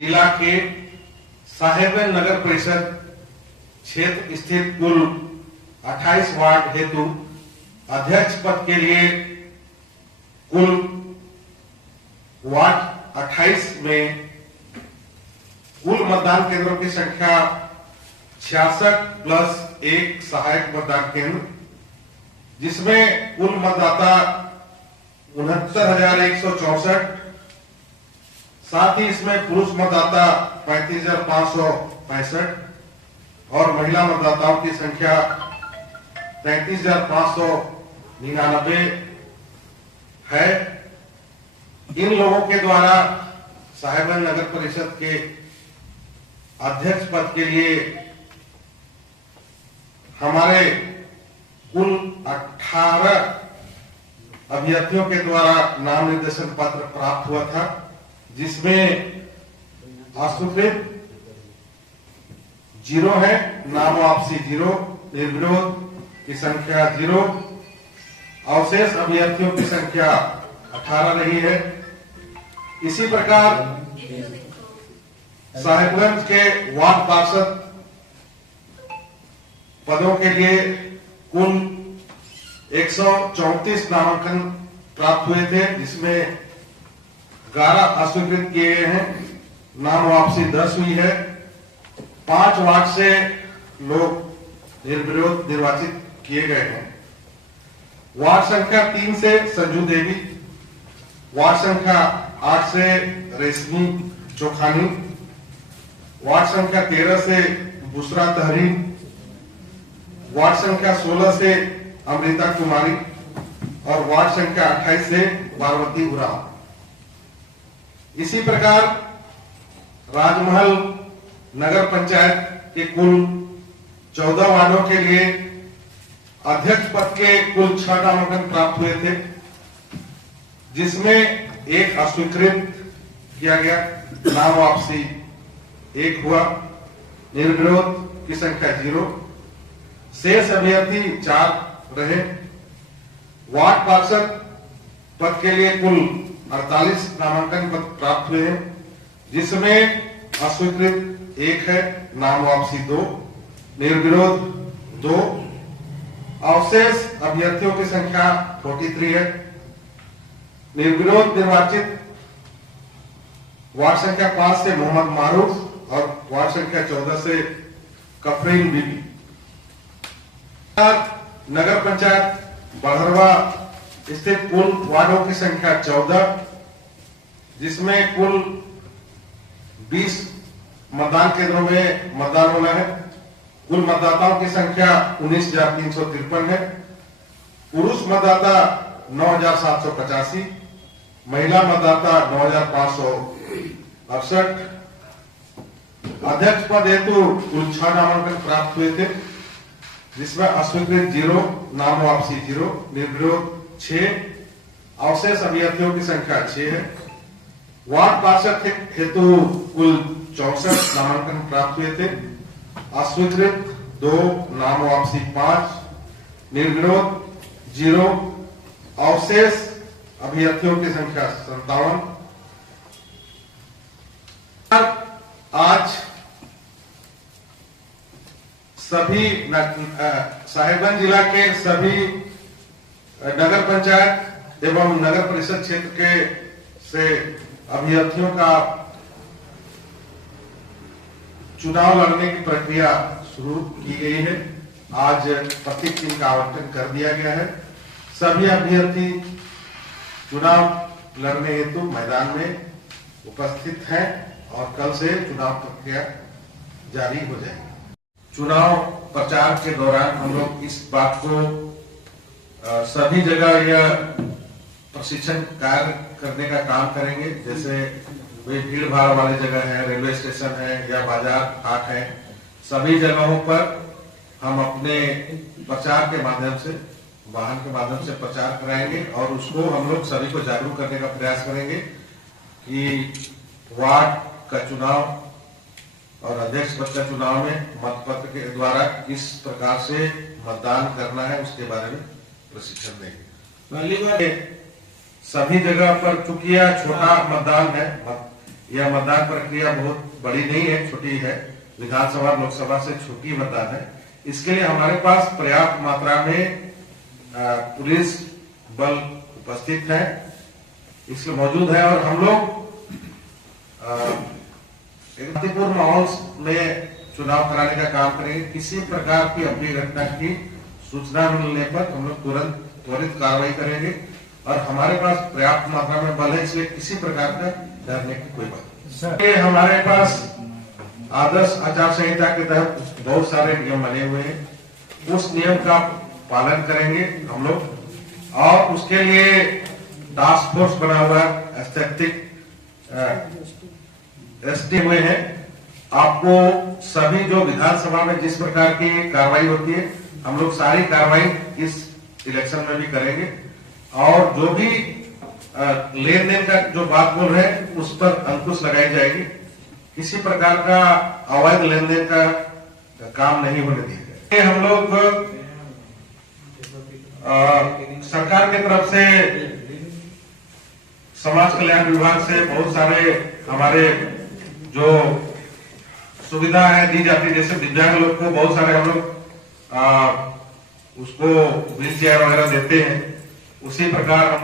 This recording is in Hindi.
जिला के साहेबगंज नगर परिषद क्षेत्र स्थित कुल 28 वार्ड हेतु अध्यक्ष पद के लिए कुल वार्ड 28 में कुल मतदान केंद्रों की संख्या 66 प्लस 1 सहायक मतदान केंद्र, जिसमें कुल मतदाता 69,164, साथ ही इसमें पुरुष मतदाता 35,565 और महिला मतदाताओं की संख्या 33,599 है। इन लोगों के द्वारा साहेबगंज नगर परिषद के अध्यक्ष पद के लिए हमारे कुल 18 अभ्यर्थियों के द्वारा नाम निर्देशन पत्र प्राप्त हुआ था, जिसमें अस्वीकृत 0 है, नाम वापसी 0, निर्विरोध की संख्या 0, अवशेष अभ्यर्थियों की संख्या 18 रही है। इसी प्रकार साहेबगंज के वार्ड पार्षद पदों के लिए कुल 134 नामांकन प्राप्त हुए थे, जिसमें 11 अस्वीकृत किए गए हैं, नाम वापसी 10 हुई है। 5 वार्ड से लोग निर्विरोध निर्वाचित किए गए हैं। वार्ड संख्या 3 से संजू देवी, वार्ड संख्या 8 से रेशमी चौखानी, वार्ड संख्या 13 से बुशरा तहरीन, वार्ड संख्या 16 से अमृता कुमारी और वार्ड संख्या 28 से पार्वती उराव। इसी प्रकार राजमहल नगर पंचायत के कुल 14 वार्डों के लिए अध्यक्ष पद के कुल 6 नामांकन प्राप्त हुए थे, जिसमें 1 अस्वीकृत किया गया, नाम वापसी 1 हुआ, निर्विरोध की संख्या 0, शेष अभ्यर्थी 4 रहे। वार्ड पार्षद पद के लिए कुल 48 नामांकन पत्र प्राप्त हुए हैं, जिसमें अस्वीकृत 1 है, नाम वापसी 2, निर्विरोध 2, अवशेष अभ्यर्थियों की संख्या 43 है। निर्विरोध निर्वाचित वार्ड संख्या 5 से मोहम्मद मारूफ और वार्ड संख्या 14 से कफरीन बीबी। नगर पंचायत बहरवा स्थित कुल वार्डों की संख्या 14, जिसमें कुल 20 मतदान केंद्रों में मतदान होना है। कुल मतदाताओं की संख्या 19,353 है। पुरुष मतदाता 9,785, महिला मतदाता 9,568। अध्यक्ष पद हेतु कुल 6 नामांकन प्राप्त हुए थे, जिसमें अस्वीकृत 0, नाम वापसी 0, निर्विरोध 6, अवशेष अभ्यर्थियों की संख्या 6 है। वार्ड पार्षद हेतु कुल 64 नामांकन प्राप्त हुए थे, अस्वीकृत 2, नाम वापसी 5, निर्विरोध 0, अवशेष अभ्यर्थियों की संख्या 57। आज सभी साहेबगंज जिला के सभी नगर पंचायत एवं नगर परिषद क्षेत्र के से अभ्यर्थियों का चुनाव लड़ने की प्रक्रिया शुरू की गई है। आज प्रतीक चिन्ह का आवंटन कर दिया गया है। सभी अभ्यर्थी चुनाव लड़ने हेतु मैदान में उपस्थित हैं और कल से चुनाव प्रक्रिया जारी हो जाएगी। चुनाव प्रचार के दौरान हम लोग इस बात को सभी जगह यह प्रशिक्षण कार्य करने का काम करेंगे, जैसे वे भीड़ भाड़ वाली जगह है, रेलवे स्टेशन है या बाजार हाट है, सभी जगहों पर हम अपने प्रचार के माध्यम से, वाहन के माध्यम से प्रचार कराएंगे और उसको हम लोग सभी को जागरूक करने का प्रयास करेंगे कि वार्ड का चुनाव और अध्यक्ष पद का चुनाव में मतपत्र के द्वारा किस प्रकार से मतदान करना है उसके बारे में प्रशिक्षण देंगे। पहली बार सभी जगह पर चूंकि यह छोटा मतदान है, यह मतदान प्रक्रिया बहुत बड़ी नहीं है, छोटी है। विधानसभा लोकसभा से छोटी मतदान है। इसके लिए हमारे पास पर्याप्त मात्रा में पुलिस बल उपस्थित है, इसलिए मौजूद है। और हम लोग एक शांतिपूर्ण माहौल में चुनाव कराने का काम करेंगे। किसी प्रकार की अप्रिय घटना की सूचना मिलने पर हम लोग तुरंत त्वरित कार्रवाई करेंगे और हमारे पास पर्याप्त मात्रा में बल है, इसलिए किसी प्रकार का डरने की कोई बात नहीं। हमारे पास आदर्श आचार संहिता के तहत बहुत सारे नियम बने हुए हैं, उस नियम का पालन करेंगे हम लोग। और उसके लिए टास्क फोर्स बना हुआ है, स्थैतिक एसटी हुए हैं। आपको सभी जो विधानसभा में जिस प्रकार की कार्रवाई होती है, हम लोग सारी कार्रवाई इस इलेक्शन में भी करेंगे। और जो भी लेन देन का जो बात बोल रहे हैं, उस पर अंकुश लगाई जाएगी। किसी प्रकार का अवैध लेन देन का काम नहीं होने दिया। हम लोग सरकार की तरफ से समाज कल्याण विभाग से बहुत सारे हमारे जो सुविधा है दी जाती है, जैसे दिव्यांग लोग को बहुत सारे हम लोग उसको व्हील चेयर वगैरह देते हैं। उसी प्रकार हम